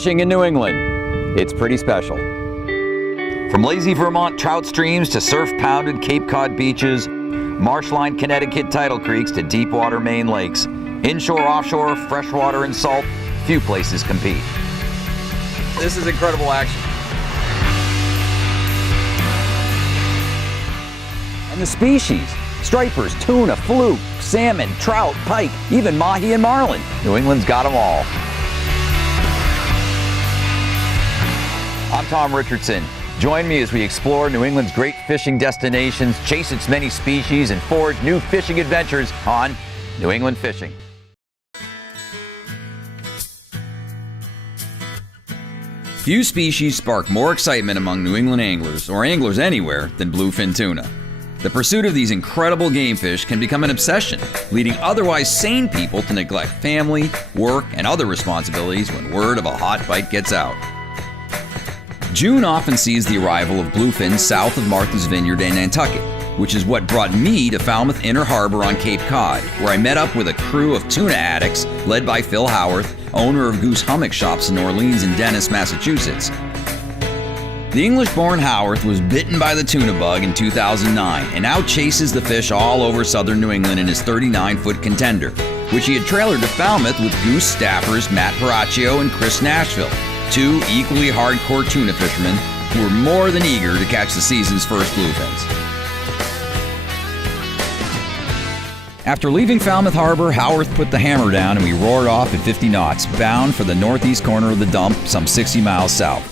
Fishing in New England, it's pretty special. From lazy Vermont trout streams to surf-pounded Cape Cod beaches, marshline Connecticut tidal creeks to deep water Maine lakes, inshore, offshore, freshwater and salt, few places compete. This is incredible action. And the species, stripers, tuna, fluke, salmon, trout, pike, even mahi and marlin. New England's got them all. I'm Tom Richardson. Join me as we explore New England's great fishing destinations, chase its many species, and forge new fishing adventures on New England Fishing. Few species spark more excitement among New England anglers, or anglers anywhere, than bluefin tuna. The pursuit of these incredible game fish can become an obsession, leading otherwise sane people to neglect family, work, and other responsibilities when word of a hot bite gets out. June often sees the arrival of bluefin south of Martha's Vineyard and Nantucket, which is what brought me to Falmouth Inner Harbor on Cape Cod, where I met up with a crew of tuna addicts led by Phil Howarth, owner of Goose Hummock Shops in Orleans and Dennis, Massachusetts. The English-born Howarth was bitten by the tuna bug in 2009 and now chases the fish all over southern New England in his 39-foot contender, which he had trailered to Falmouth with Goose staffers Matt Paracchio and Chris Nashville, two equally hardcore tuna fishermen who were more than eager to catch the season's first bluefins. After leaving Falmouth Harbor, Howarth put the hammer down and we roared off at 50 knots, bound for the northeast corner of the dump, some 60 miles south.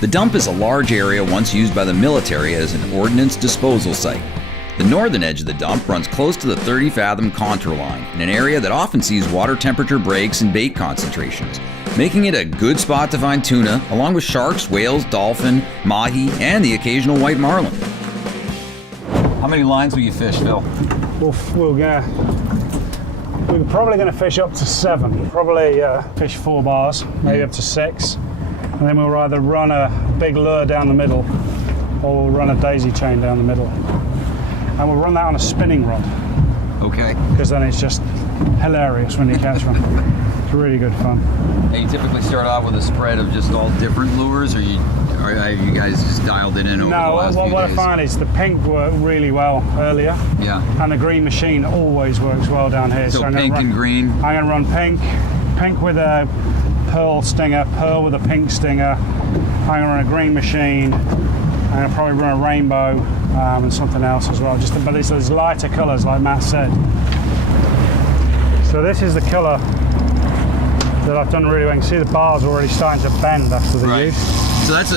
The dump is a large area once used by the military as an ordnance disposal site. The northern edge of the dump runs close to the 30-fathom contour line, in an area that often sees water temperature breaks and bait concentrations, making it a good spot to find tuna, along with sharks, whales, dolphin, mahi, and the occasional white marlin. How many lines will you fish, Phil? We're probably going to fish up to 7. Probably fish 4 bars, maybe up to 6. And then we'll either run a big lure down the middle or we'll run a daisy chain down the middle. And we'll run that on a spinning rod. Okay. Because then it's just hilarious when you catch one. It's really good fun. And you typically start out with a spread of just all different lures, or have you guys just dialed it in over the last few days? No, what I find is the pink worked really well earlier. Yeah. And the green machine always works well down here. So pink and green? I'm going to run pink with a pearl stinger, pearl with a pink stinger. I'm going to run a green machine. I'm going to probably run a rainbow and something else as well. But it's those lighter colours, like Matt said. So this is the colour that I've done really well. You can see the bars already starting to bend after the use. So that's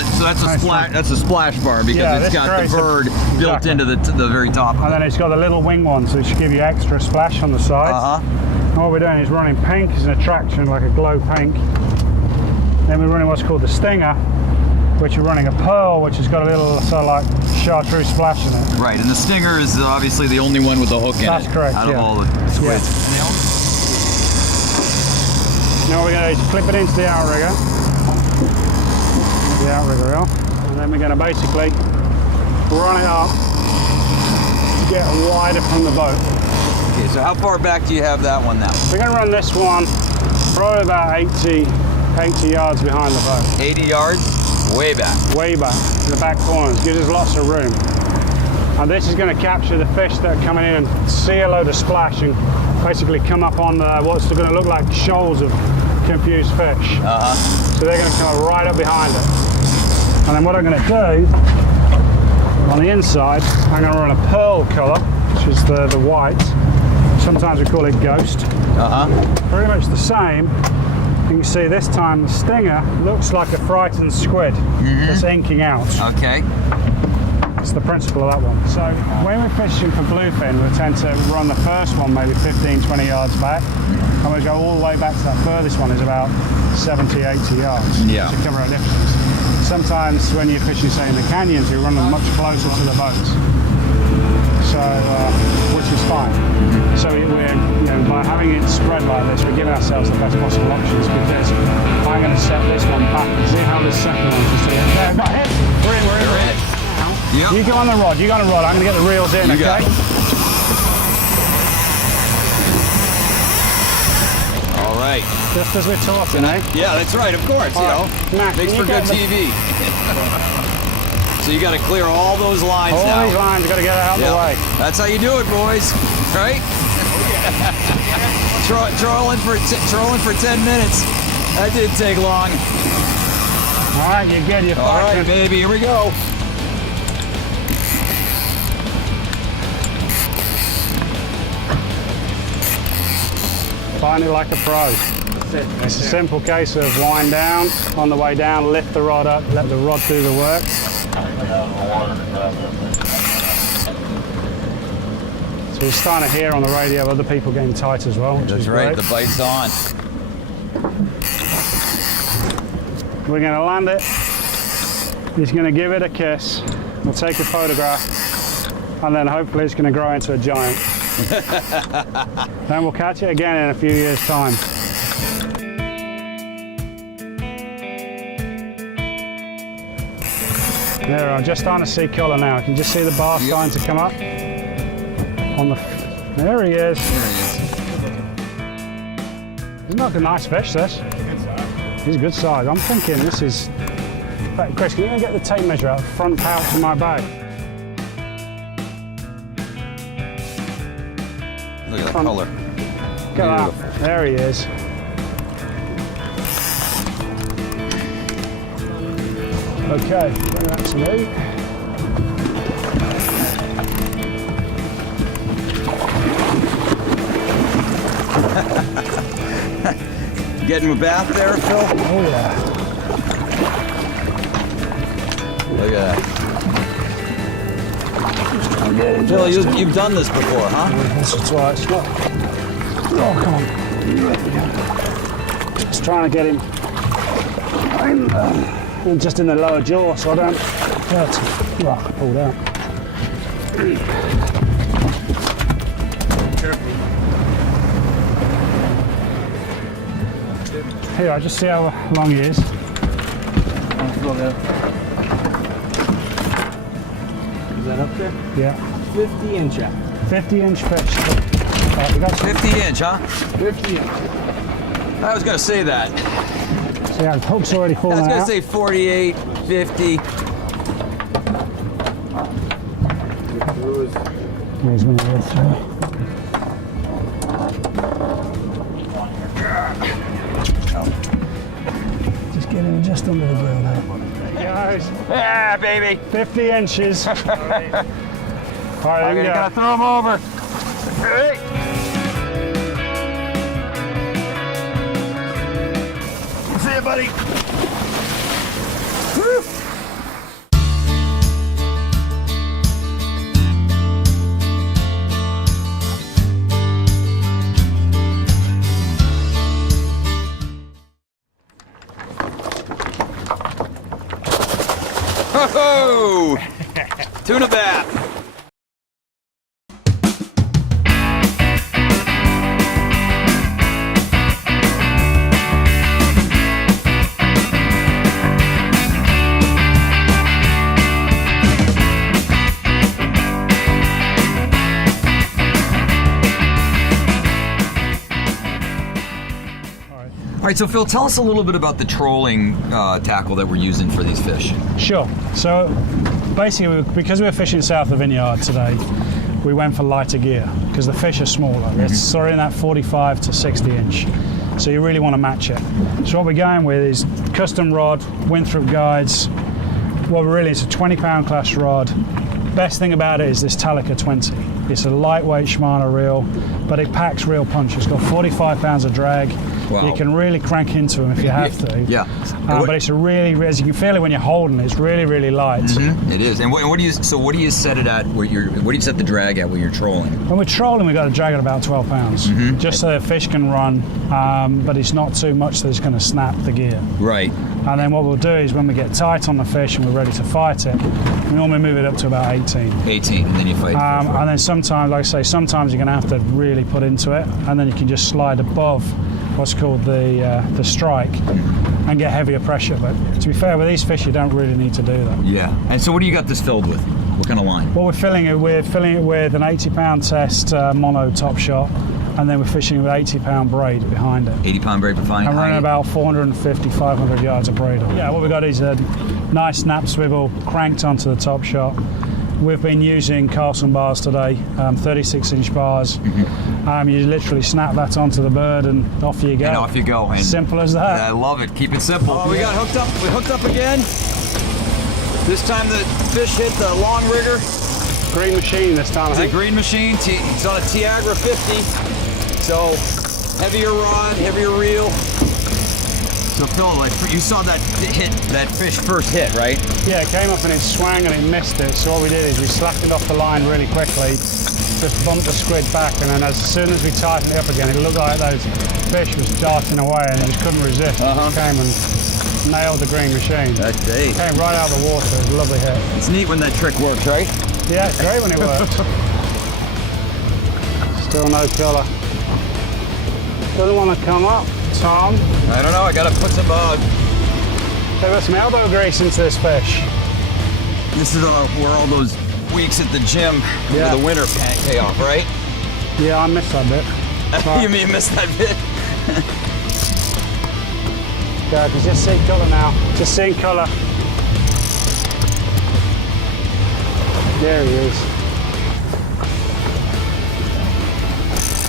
a splash bar because it's got the bird built into the very top. And then it's got the little wing one, so it should give you extra splash on the sides. And what we're doing is running pink as an attraction, like a glow pink. Then we're running what's called the stinger, which we're running a pearl, which has got a little sort of like chartreuse splash in it. Right, and the stinger is obviously the only one with the hook in it. That's correct, out of all the squids. Now what we're going to do is clip it into the outrigger. The outrigger reel. And then we're going to basically run it up, get wider from the boat. Okay, so how far back do you have that one now? We're going to run this one probably about 80 yards behind the boat. 80 yards? Way back. Way back, to the back corners. Gives us lots of room. And this is going to capture the fish that are coming in and see a load of splash and basically come up on what's going to look like shoals of confused fish. So they're going to come right up behind it. And then what I'm going to do, on the inside, I'm going to run a pearl colour, which is the white. Sometimes we call it ghost. Pretty much the same. You can see this time the stinger looks like a frightened squid that's inking out. Okay. It's the principle of that one. So when we're fishing for bluefin, we tend to run the first one maybe 15, 20 yards back. And we go all the way back to that furthest one is about 70, 80 yards to cover our difference. Sometimes when you're fishing, say, in the canyons, you run them much closer to the boats. So, which is fine. So we're, by having it spread like this, we give ourselves the best possible options because I'm going to set this one back and see how this second one to see it. There, got hit. We're in. Yep. You go on the rod, I'm going to get the reels in, okay? All right. Just as we're talking, eh? Yeah, that's right, of course, you know. Matt, Makes can for you good get TV. So you got to clear all those lines all now. these lines got to get out of the way. That's how you do it, boys. Right? Trolling for 10 minutes. That didn't take long. All right, you're good. You're fine. All right, baby, here we go. Find it like a pro. It's a simple case of wind down, on the way down, lift the rod up, let the rod do the work. So we're starting to hear on the radio other people getting tight as well, which That's is right, great. the bite's on. We're going to land it. He's going to give it a kiss. We'll take a photograph, and then hopefully it's going to grow into a giant. Then we'll catch it again in a few years' time. There we are, just starting to see colour now. I can just see the bar starting to come up. There he is. He's not a nice fish, this. He's a good size. I'm thinking this is... In fact, Chris, can you get the tape measure out, front pouch of my bag? Look at that color. Look at that. There he is. Okay, bring that to me. Getting a bath there, Phil? Oh yeah. Look at that. Phil, you've done this before, huh? Once or twice. Oh, come on. Just trying to get him just in the lower jaw so I don't hurt him. Oh, I pulled out. Here, I just see how long he is. Is that up there? Yeah. 50 inch out. 50-inch fish. Right, we got 50 inch, huh? 50 inch. I was going to say that. See how the hook's already I falling was going to out. say 48, 50. Here's one of the three. Just get him just under the grill there. Guys, Yeah, baby. 50 inches. All right, there we go. Gotta throw him over. See you, buddy. Woo. Ho-ho! Tuna bat. All right, so Phil, tell us a little bit about the trolling tackle that we're using for these fish. Sure. So basically, because we were fishing south of the vineyard today, we went for lighter gear because the fish are smaller. They're sort of in that 45 to 60 inch. So you really want to match it. So what we're going with is custom rod, Winthrop guides. Well, really, it's a 20-pound class rod. Best thing about it is this Talica 20. It's a lightweight Shimano reel, but it packs real punch. It's got 45 pounds of drag. Wow. You can really crank into them if you have to. Yeah. But it's a really, as you can feel it when you're holding it, it's really, really light. It is. And what do you set it at? What do you set the drag at when you're trolling? When we're trolling, we've got a drag at about 12 pounds, just so the fish can run, but it's not too much that it's going to snap the gear. Right. And then what we'll do is when we get tight on the fish and we're ready to fight it, we normally move it up to about 18. 18, and then you fight. And then sometimes, like I say, sometimes you're going to have to really put into it, and then you can just slide above what's called the strike and get heavier pressure. But to be fair, with these fish, you don't really need to do that. Yeah. And so what do you got this filled with? What kind of line? Well, we're filling it with an 80-pound test mono top shot, and then we're fishing with 80-pound braid behind it. 80-pound braid behind. I'm running about 450, 500 yards of braid on. Yeah, what we got is a nice snap swivel cranked onto the top shot. We've been using Carlson bars today, 36-inch bars. You literally snap that onto the bird and off you go. And off you go. And simple as that. I love it. Keep it simple. Oh, we got hooked up. We hooked up again. This time the fish hit the long rigger. Green machine this time, It's a green machine. It's on a Tiagra 50. So heavier rod, heavier reel. So Phil, like you saw that fish first hit, right? Yeah, it came up and it swang and it missed it. So what we did is we slacked it off the line really quickly, just bumped the squid back, and then as soon as we tightened it up again, it looked like those fish was darting away and it just couldn't resist. It just came and nailed the green machine. That's it. Came right out of the water. It was a lovely hit. It's neat when that trick works, right? Yeah, it's great when it works. Still no colour. Doesn't want to come up, Tom. I don't know. I gotta put some. Put some elbow grease into this fish. This is where all those weeks at the gym Yeah. for the winter pay off, right? Yeah, I missed that bit. You mean missed that bit? Yeah, you just see colour now. Just seeing colour. There he is.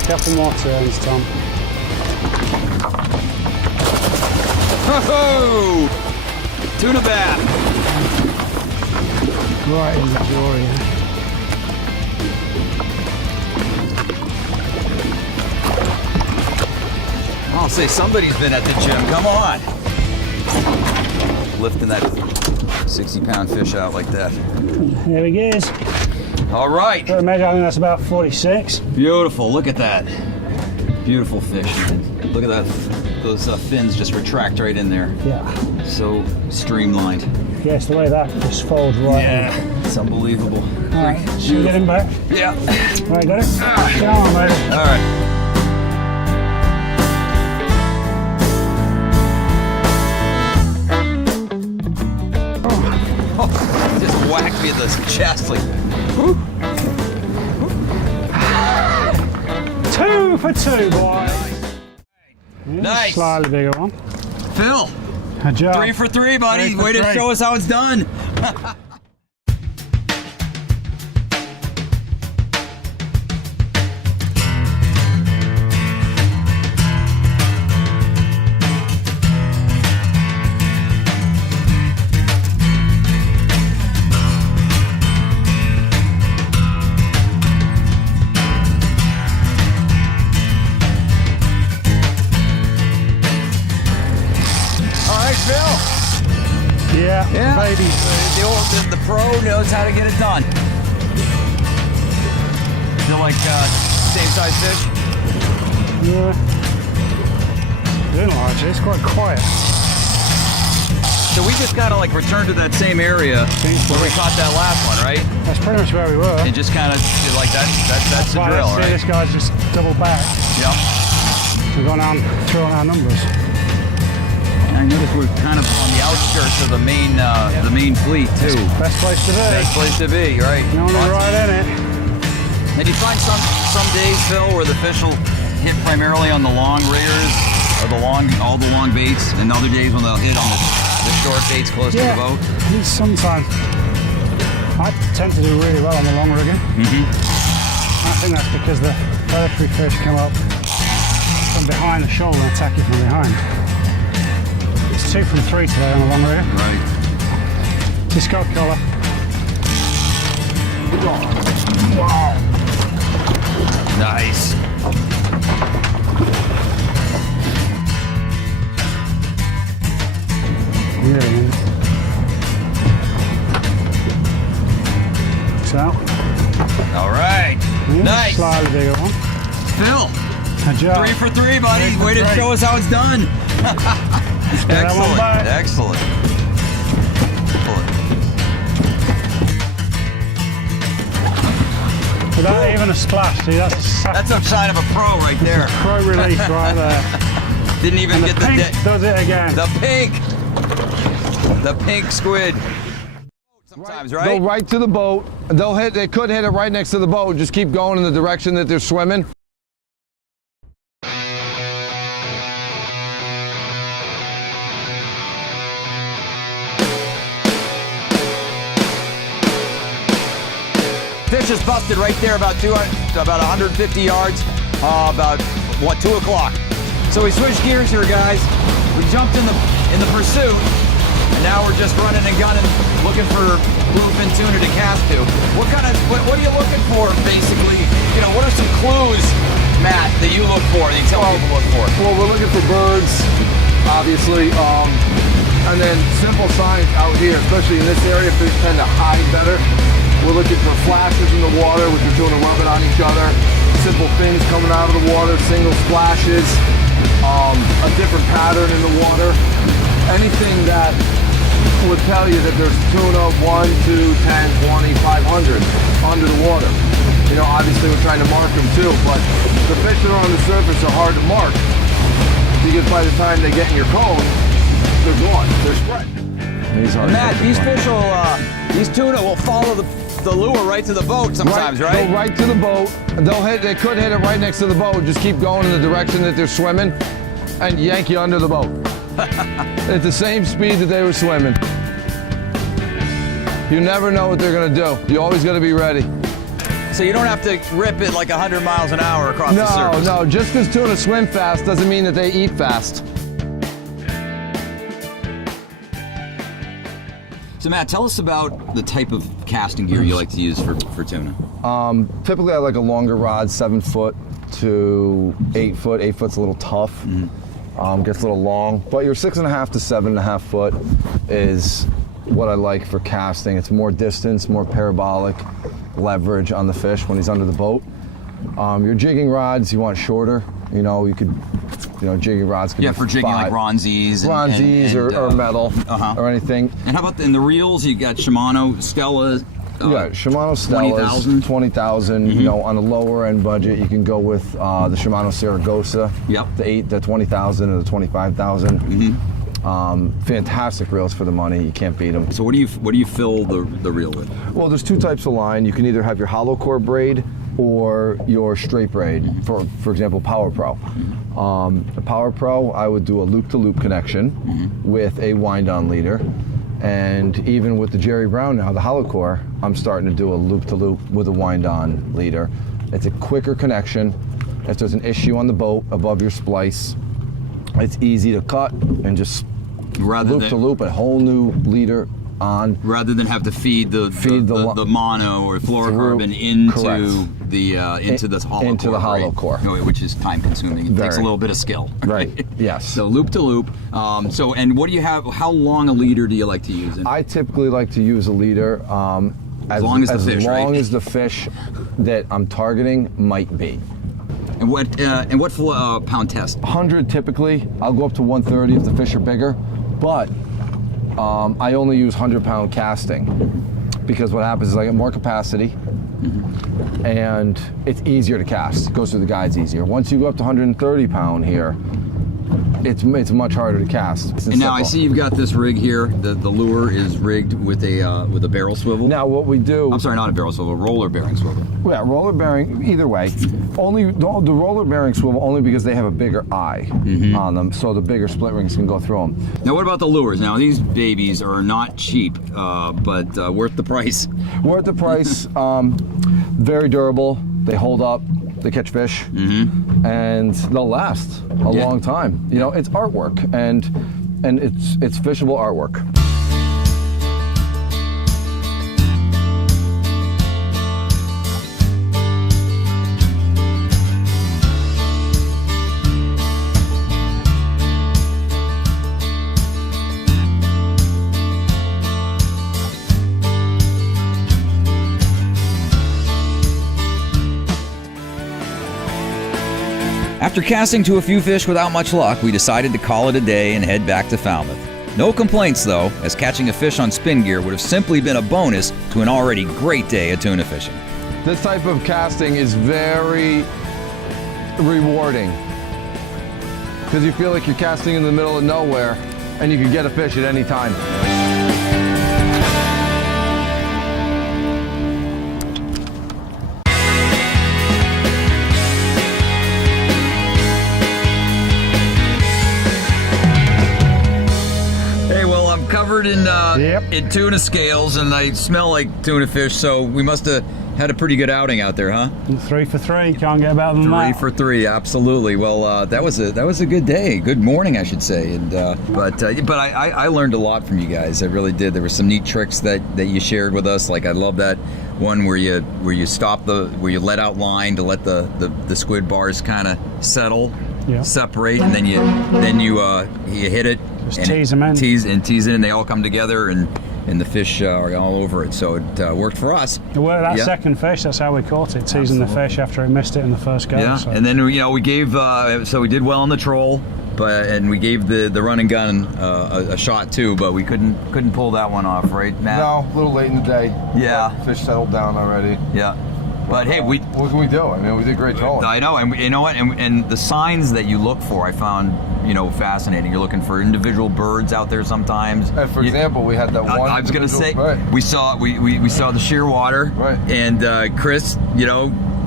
Couple more turns, Tom. Oh, tuna bath. Right in the jaw here. I'll say somebody's been at the gym. Come on. Lifting that 60-pound fish out like that. There he is. All right. I think that's about 46. Beautiful. Look at that. Beautiful fish. Look at that. Those fins just retract right in there. Yeah. So streamlined. Yes, the way that just folds right in. It's unbelievable. All right, should we get him back? Yeah. Right, got it? Come on, mate. All right. Oh, just whacked me in the chest like. Whoop. 2 for 2, boy. Nice. Slightly bigger one. Phil, A job. 3 for 3, buddy. 3 for Way to 3. show us how it's done. Phil. Yeah, baby. The pro knows how to get it done. Feel like same size fish? Yeah. Didn't like it. It's quite quiet. So we just kind of like returned to that same area where we caught that last one, right? That's pretty much where we were. And just kind of like that's the Right, drill, let's see, right? this guy's just double back. Yeah. We're going on through on our numbers. I noticed we're kind of on the outskirts of the main fleet too. Best place to be. Best place to be, right? You're only right in it. And you find some days, Phil, where the fish will hit primarily on the long riggers or all the long baits, and other days when they'll hit on the short baits close to the boat. Sometimes I tend to do really well on the long rigging. I think that's because the predatory fish come up from behind the shoulder and attack you from behind. It's 2 from 3 today on the long rigger. Right. Just got colour. Wow. Nice. Really. So, All right. Nice. Slightly bigger one. Phil, A job. 3 for 3, buddy. 3 for Way to 3. show us how it's done. that one back. Excellent. Without even a splash, see, That's a sign of a pro right there. pro release right there. Didn't even And get the pink the does it again. the pink squid. Sometimes, right? Go right to the boat. They could hit it right next to the boat. Just keep going in the direction that they're swimming. Fish is busted right there, about 150 yards, about 2 o'clock. So we switched gears here, guys. We jumped in the pursuit, and now we're just running and gunning, looking for bluefin tuna to cast to. What are you looking for, basically? You know, what are some clues, Matt, that you look for, that you tell people to look for? Well, we're looking for birds, obviously, and then simple signs out here, especially in this area, fish tend to hide better. We're looking for flashes in the water, which are doing a rubbing on each other, simple things coming out of the water, single splashes, a different pattern in the water, anything that would tell you that there's tuna 1, 2, 10, 20, 500 under the water. You know, obviously we're trying to mark them too, but the fish that are on the surface are hard to mark because by the time they get in your cone, they're gone, they're spread. Matt, these fish will, these tuna will follow the lure right to the boat sometimes, right? Go right to the boat. They could hit it right next to the boat. Just keep going in the direction that they're swimming and yank you under the boat. At the same speed that they were swimming. You never know what they're gonna do. You always gotta be ready. So you don't have to rip it like 100 miles an hour across the surface. No, just because tuna swim fast doesn't mean that they eat fast. So Matt, tell us about the type of casting gear you like to use for tuna. Typically I like a longer rod, 7 foot to 8 foot. 8 foot's a little tough, gets a little long, but your 6.5 to 7.5 foot is what I like for casting. It's more distance, more parabolic leverage on the fish when he's under the boat. Your jigging rods, you want shorter. You know, jigging rods can be for jigging like Ronzis or metal or anything. And how about in the reels? You got Shimano, Stella. Shimano Stellas, 20,000. You know, on the lower end budget, you can go with the Shimano Saragossa. Yep. The 20,000 or the 25,000. Fantastic reels for the money. You can't beat them. So what do you fill the reel with? Well, there's 2 types of line. You can either have your hollow core braid or your straight braid. For example, Power Pro. The Power Pro, I would do a loop-to-loop connection with a wind-on leader. And even with the Jerry Brown now, the hollow core, I'm starting to do a loop-to-loop with a wind-on leader. It's a quicker connection. If there's an issue on the boat above your splice, it's easy to cut and just loop-to-loop a whole new leader on. Rather than have to feed the mono or fluorocarbon into the hollow core, which is time consuming. It takes a little bit of skill. Right. Yes. So loop to loop. And what do you have? How long a leader do you like to use? I typically like to use a leader as long as the fish that I'm targeting might be. And what pound test? 100 typically. I'll go up to 130 if the fish are bigger, but I only use 100-pound casting because what happens is I get more capacity and it's easier to cast. It goes through the guides easier. Once you go up to 130-pound here, it's much harder to cast. And now I see you've got this rig here. The lure is rigged with a barrel swivel. Now what we do... I'm sorry, not a barrel swivel, a roller bearing swivel. Yeah, roller bearing, either way. Only the roller bearing swivel only because they have a bigger eye on them, so the bigger split rings can go through them. Now what about the lures? Now these babies are not cheap, but worth the price. Worth the price. Very durable. They hold up. They catch fish, and they'll last a long time. You know, it's artwork, and it's fishable artwork. After casting to a few fish without much luck, we decided to call it a day and head back to Falmouth. No complaints though, as catching a fish on spin gear would have simply been a bonus to an already great day of tuna fishing. This type of casting is very rewarding because you feel like you're casting in the middle of nowhere and you can get a fish at any time. Covered in Yep. in tuna scales, and I smell like tuna fish, so we must have had a pretty good outing out there, huh? 3 for 3, can't get better than 3 that. for 3, absolutely. Well, that was a good day, good morning, I should say. And but I learned a lot from you guys. I really did. There were some neat tricks that you shared with us. Like I love that one where you stop where you let out line to let the squid bars kind of settle, separate, and then you hit it, just tease them in, tease it, and they all come together and the fish are all over it. So it worked for us. It worked that second fish, that's how we caught it, teasing the fish after he missed it in the first go. Yeah, so. And then we gave, so we did well on the troll, and we gave the run and gun a shot too, but we couldn't pull that one off, right, Matt? No, a little late in the day. Yeah. Fish settled down already. Yeah. But hey, what can we do? I mean, we did great trolling. I know, and you know what? And the signs that you look for, I found, fascinating. You're looking for individual birds out there sometimes. And for example, we had that one. I was going to say, right. we saw the shearwater, right? And Chris,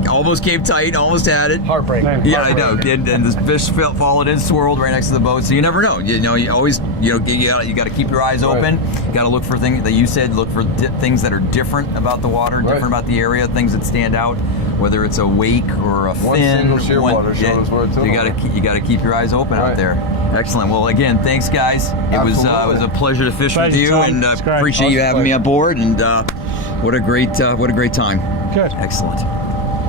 almost came tight, almost had it. Heartbreaking. Yeah, I know. And the fish followed in, swirled right next to the boat. So you never know. You always, you got to keep your eyes open. You got to look for things that you said. Look for things that are different about the water, different about the area, things that stand out. Whether it's a wake or a one fin. Single shearwater showed us where it's you got to keep your eyes open out there. Excellent. Well, again, thanks, guys. It was a pleasure to fish with you, and appreciate you having me on board. And what a great time. Good. Excellent.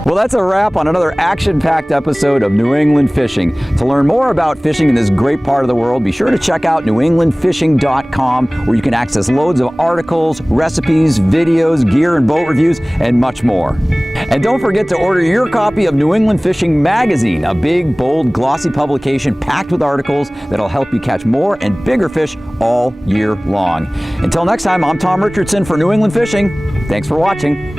Well, that's a wrap on another action-packed episode of New England Fishing. To learn more about fishing in this great part of the world, be sure to check out newenglandfishing.com, where you can access loads of articles, recipes, videos, gear and boat reviews, and much more. And don't forget to order your copy of New England Fishing Magazine, a big, bold, glossy publication packed with articles that'll help you catch more and bigger fish all year long. Until next time, I'm Tom Richardson for New England Fishing. Thanks for watching.